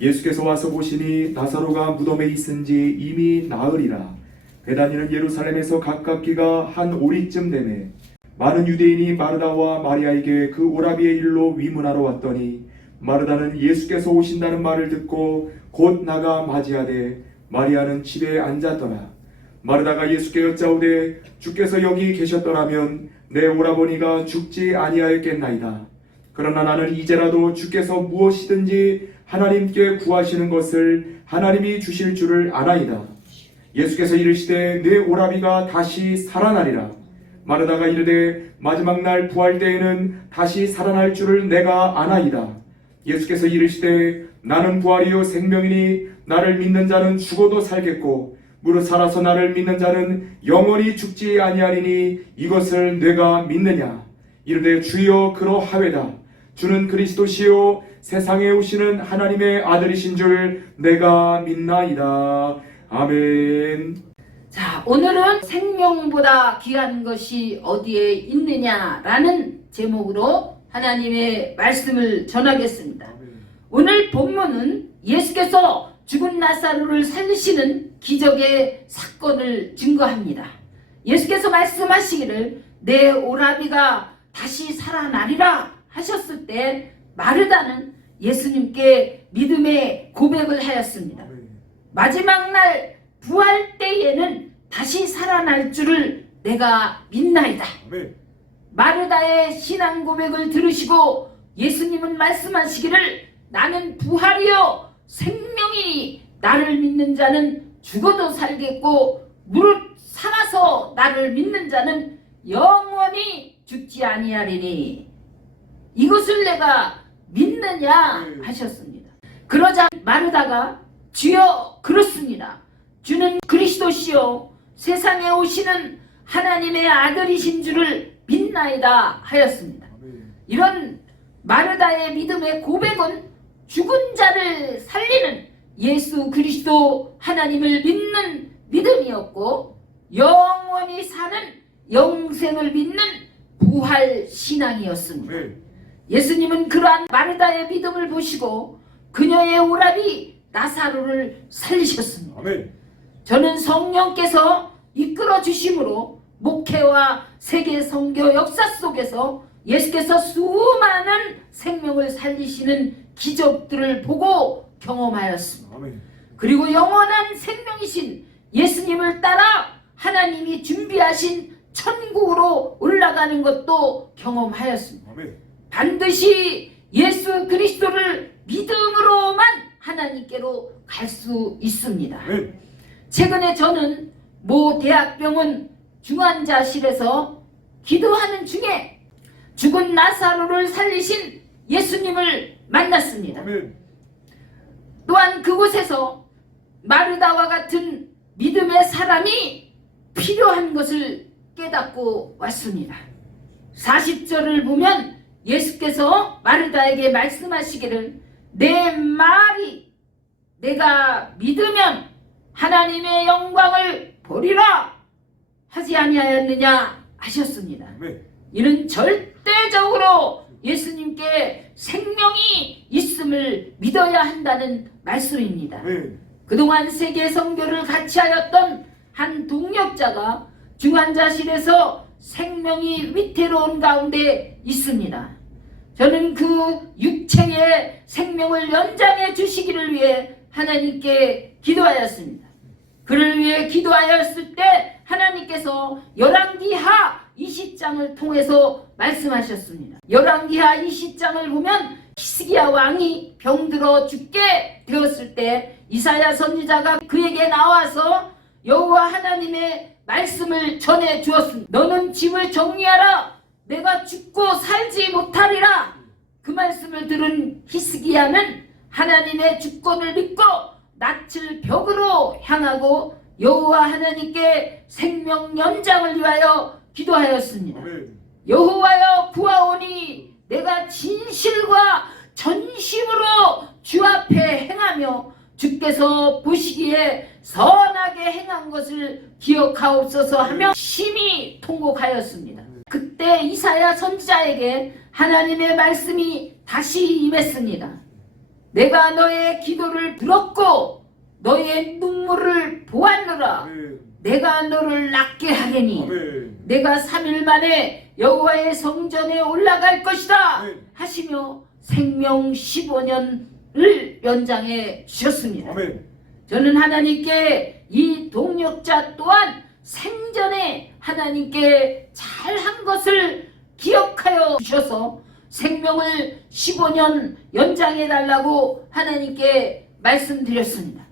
예수께서 와서 보시니 나사로가 무덤에 있은지 이미 나으리라. 베다니는 예루살렘에서 가깝기가 한 오리쯤 되매 많은 유대인이 마르다와 마리아에게 그 오라비의 일로 위문하러 왔더니 마르다는 예수께서 오신다는 말을 듣고 곧 나가 맞이하되 마리아는 집에 앉았더라. 마르다가 예수께 여짜오되 주께서 여기 계셨더라면 내 오라버니가 죽지 아니하였겠나이다. 그러나 나는 이제라도 주께서 무엇이든지 하나님께 구하시는 것을 하나님이 주실 줄을 아나이다. 예수께서 이르시되 내 오라비가 다시 살아나리라. 마르다가 이르되 마지막 날 부활 때에는 다시 살아날 줄을 내가 아나이다. 예수께서 이르시되 나는 부활이요 생명이니 나를 믿는 자는 죽어도 살겠고 무릇 살아서 나를 믿는 자는 영원히 죽지 아니하리니 이것을 내가 믿느냐. 이르되 주여 그러하외다. 주는 그리스도시요 세상에 오시는 하나님의 아들이신 줄 내가 믿나이다. 아멘. 자, 오늘은 생명보다 귀한 것이 어디에 있느냐라는 제목으로 하나님의 말씀을 전하겠습니다. 오늘 본문은 예수께서 죽은 나사로를 살리시는 기적의 사건을 증거합니다. 예수께서 말씀하시기를 내 오라비가 다시 살아나리라 하셨을 때 마르다는 예수님께 믿음의 고백을 하였습니다. 마지막 날 부활 때에는 다시 살아날 줄을 내가 믿나이다. 마르다의 신앙 고백을 들으시고 예수님은 말씀하시기를 나는 부활이요 생명이니 나를 믿는 자는 죽어도 살겠고 무릇 살아서 나를 믿는 자는 영원히 죽지 아니하리니 이것을 내가 믿느냐 하셨습니다. 그러자 마르다가 주여 그렇습니다. 주는 그리스도시요 세상에 오시는 하나님의 아들이신 줄을 믿나이다 하였습니다. 이런 마르다의 믿음의 고백은 죽은 자를 살리는 예수 그리스도 하나님을 믿는 믿음이었고 영원히 사는 영생을 믿는 부활 신앙이었습니다. 예수님은 그러한 마르다의 믿음을 보시고 그녀의 오라비 나사로를 살리셨습니다. 저는 성령께서 이끌어 주심으로 목회와 세계 선교 역사 속에서 예수께서 수많은 생명을 살리시는 기적들을 보고 경험하였습니다. 그리고 영원한 생명이신 예수님을 따라 하나님이 준비하신 천국으로 올라가는 것도 경험하였습니다. 반드시 예수 그리스도를 믿음으로만 하나님께로 갈 수 있습니다. 최근에 저는 모 대학병원 중환자실에서 기도하는 중에 죽은 나사로를 살리신 예수님을 만났습니다. 또한 그곳에서 마르다와 같은 믿음의 사람이 필요한 것을 깨닫고 왔습니다. 40절을 보면 예수께서 마르다에게 말씀하시기를 내 말이 내가 믿으면 하나님의 영광을 보리라 하지 아니하였느냐 하셨습니다. 이는 절대적으로 예수님께 생명이 있음을 믿어야 한다는 말씀입니다. 그동안 세계 선교를 같이 하였던 한 동역자가 중환자실에서 생명이 위태로운 가운데 있습니다. 저는 그 육체의 생명을 연장해 주시기를 위해 하나님께 기도하였습니다. 그를 위해 기도하였을 때 하나님께서 열왕기하 20장을 통해서 말씀하셨습니다. 열왕기하 20장을 보면 히스기야 왕이 병들어 죽게 되었을 때 이사야 선지자가 그에게 나와서 여호와 하나님의 말씀을 전해 주었습니다. 너는 짐을 정리하라. 내가 죽고 살지 못하리라. 그 말씀을 들은 히스기야는 하나님의 주권을 믿고 낯을 벽으로 향하고 여호와 하나님께 생명 연장을 위하여 기도하였습니다. 여호와여 구하오니 내가 진실과 전심으로 주 앞에 행하며 주께서 보시기에 선하게 행한 것을 기억하옵소서 하며 심히 통곡하였습니다. 그때 이사야 선지자에게 하나님의 말씀이 다시 임했습니다. 내가 너의 기도를 들었고 너의 눈물을 보았노라. 아멘. 내가 너를 낫게 하리니 아멘. 내가 3일 만에 여호와의 성전에 올라갈 것이다 아멘. 하시며 생명 15년을 연장해 주셨습니다. 아멘. 저는 하나님께 이 동역자 또한 생전에 하나님께 잘한 것을 기억하여 주셔서 생명을 15년 연장해 달라고 하나님께 말씀드렸습니다.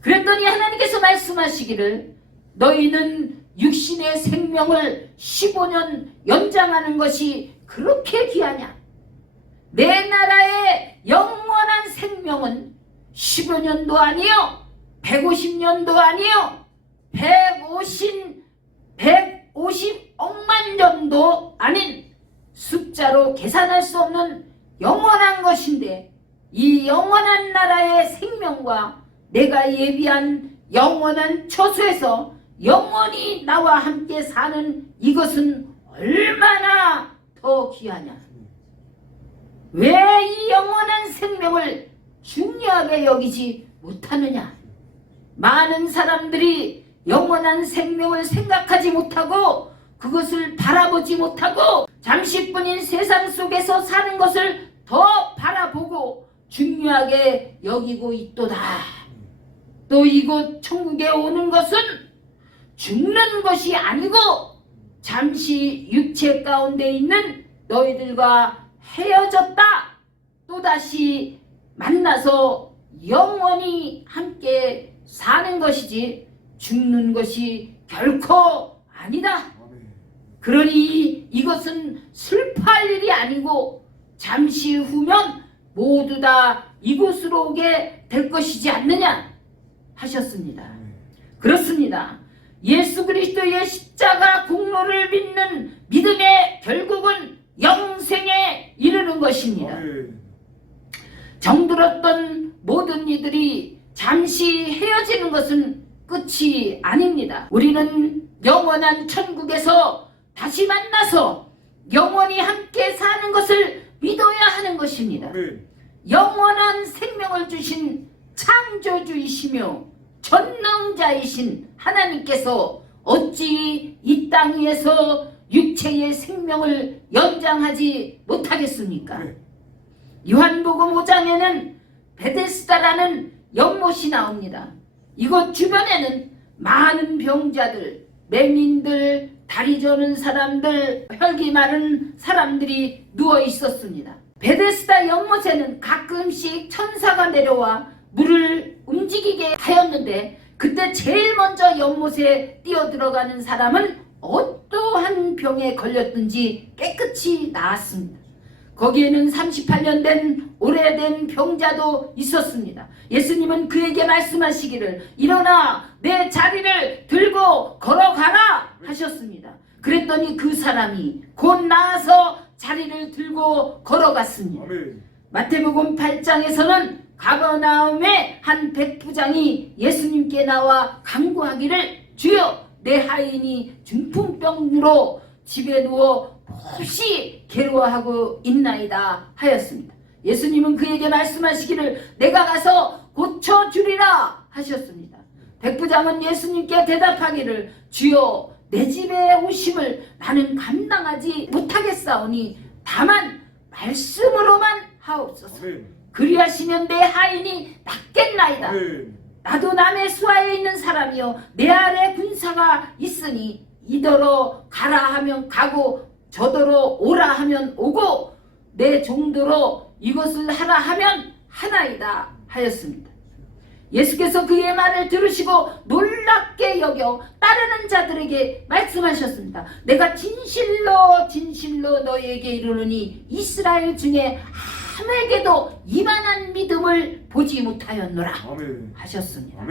그랬더니 하나님께서 말씀하시기를 너희는 육신의 생명을 15년 연장하는 것이 그렇게 귀하냐? 내 나라의 영원한 생명은 15년도 아니요 150년도 아니요 150억만 년도 아닌 숫자로 계산할 수 없는 영원한 것인데 이 영원한 나라의 생명과 내가 예비한 영원한 처소에서 영원히 나와 함께 사는 이것은 얼마나 더 귀하냐. 왜 이 영원한 생명을 중요하게 여기지 못하느냐. 많은 사람들이 영원한 생명을 생각하지 못하고 그것을 바라보지 못하고 잠시뿐인 세상 속에서 사는 것을 더 바라보고 중요하게 여기고 있도다. 또 이곳 천국에 오는 것은 죽는 것이 아니고 잠시 육체 가운데 있는 너희들과 헤어졌다 또다시 만나서 영원히 함께 사는 것이지 죽는 것이 결코 아니다. 그러니 이것은 슬퍼할 일이 아니고 잠시 후면 모두 다 이곳으로 오게 될 것이지 않느냐 하셨습니다. 그렇습니다. 예수 그리스도의 십자가 공로를 믿는 믿음의 결국은 영생에 이르는 것입니다. 정들었던 모든 이들이 잠시 헤어지는 것은 끝이 아닙니다. 우리는 영원한 천국에서 다시 만나서 영원히 함께 사는 것을 믿어야 하는 것입니다. 영원한 생명을 주신 창조주이시며 전능자이신 하나님께서 어찌 이 땅 위에서 육체의 생명을 연장하지 못하겠습니까? 요한복음 5장에는 베데스다라는 연못이 나옵니다. 이곳 주변에는 많은 병자들, 맹인들, 다리 저는 사람들, 혈기 마른 사람들이 누워 있었습니다. 베데스다 연못에는 가끔씩 천사가 내려와 물을 움직이게 하였는데 그때 제일 먼저 연못에 뛰어들어가는 사람은 어떠한 병에 걸렸든지 깨끗이 나았습니다. 거기에는 38년 된 오래된 병자도 있었습니다. 예수님은 그에게 말씀하시기를 일어나 내 자리를 들고 걸어가라 하셨습니다. 그랬더니 그 사람이 곧 나아서 자리를 들고 걸어갔습니다. 마태복음 8장에서는 가버나움의 한 백부장이 예수님께 나와 간구하기를 주여 내 하인이 중풍병으로 집에 누워 몹시 괴로워하고 있나이다 하였습니다. 예수님은 그에게 말씀하시기를 내가 가서 고쳐주리라 하셨습니다. 백부장은 예수님께 대답하기를 주여 내 집에 오심을 나는 감당하지 못하겠사오니 다만 말씀으로만 하옵소서. 그리하시면 내 하인이 낫겠나이다. 나도 남의 수하에 있는 사람이요 내 아래 군사가 있으니 이더러 가라 하면 가고 저더러 오라 하면 오고 내 정도로 이것을 하라 하면 하나이다 하였습니다. 예수께서 그의 말을 들으시고 놀랍게 여겨 따르는 자들에게 말씀하셨습니다. 내가 진실로 진실로 너희에게 이르노니 이스라엘 중에 아무에게도 이만한 믿음을 보지 못하였노라 하셨습니다.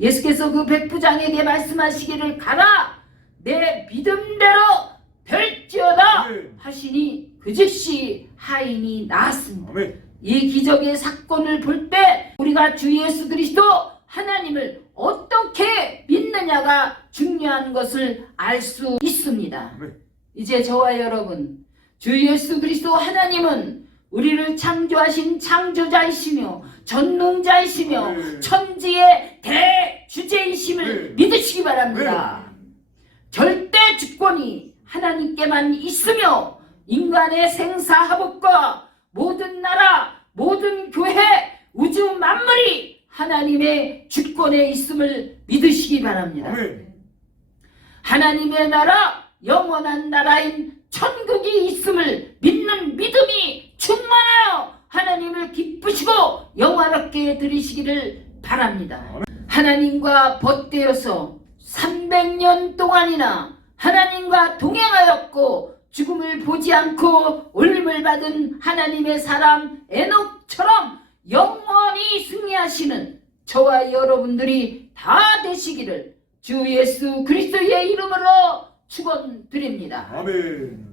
예수께서 그 백부장에게 말씀하시기를 가라 내 믿음대로 될지어다 하시니 그 즉시 하인이 나았습니다. 이 기적의 사건을 볼 때 우리가 주 예수 그리스도 하나님을 어떻게 믿느냐가 중요한 것을 알 수 있습니다. 이제 저와 여러분 주 예수 그리스도 하나님은 우리를 창조하신 창조자이시며 전능자이시며 아멘. 천지의 대주제이심을 네. 믿으시기 바랍니다. 절대 주권이 하나님께만 있으며 인간의 생사화복과 모든 나라, 모든 교회, 우주 만물이 하나님의 주권에 있음을 믿으시기 바랍니다. 아멘. 하나님의 나라, 영원한 나라인 천국이 있음을 믿는 믿음이 충만하여 하나님을 기쁘시고 영화롭게 드리시기를 바랍니다. 하나님과 벗되어서 300년 동안이나 하나님과 동행하였고 죽음을 보지 않고 올림을 받은 하나님의 사람 에녹처럼 영원히 승리하시는 저와 여러분들이 다 되시기를 주 예수 그리스도의 이름으로 축원드립니다. 아멘.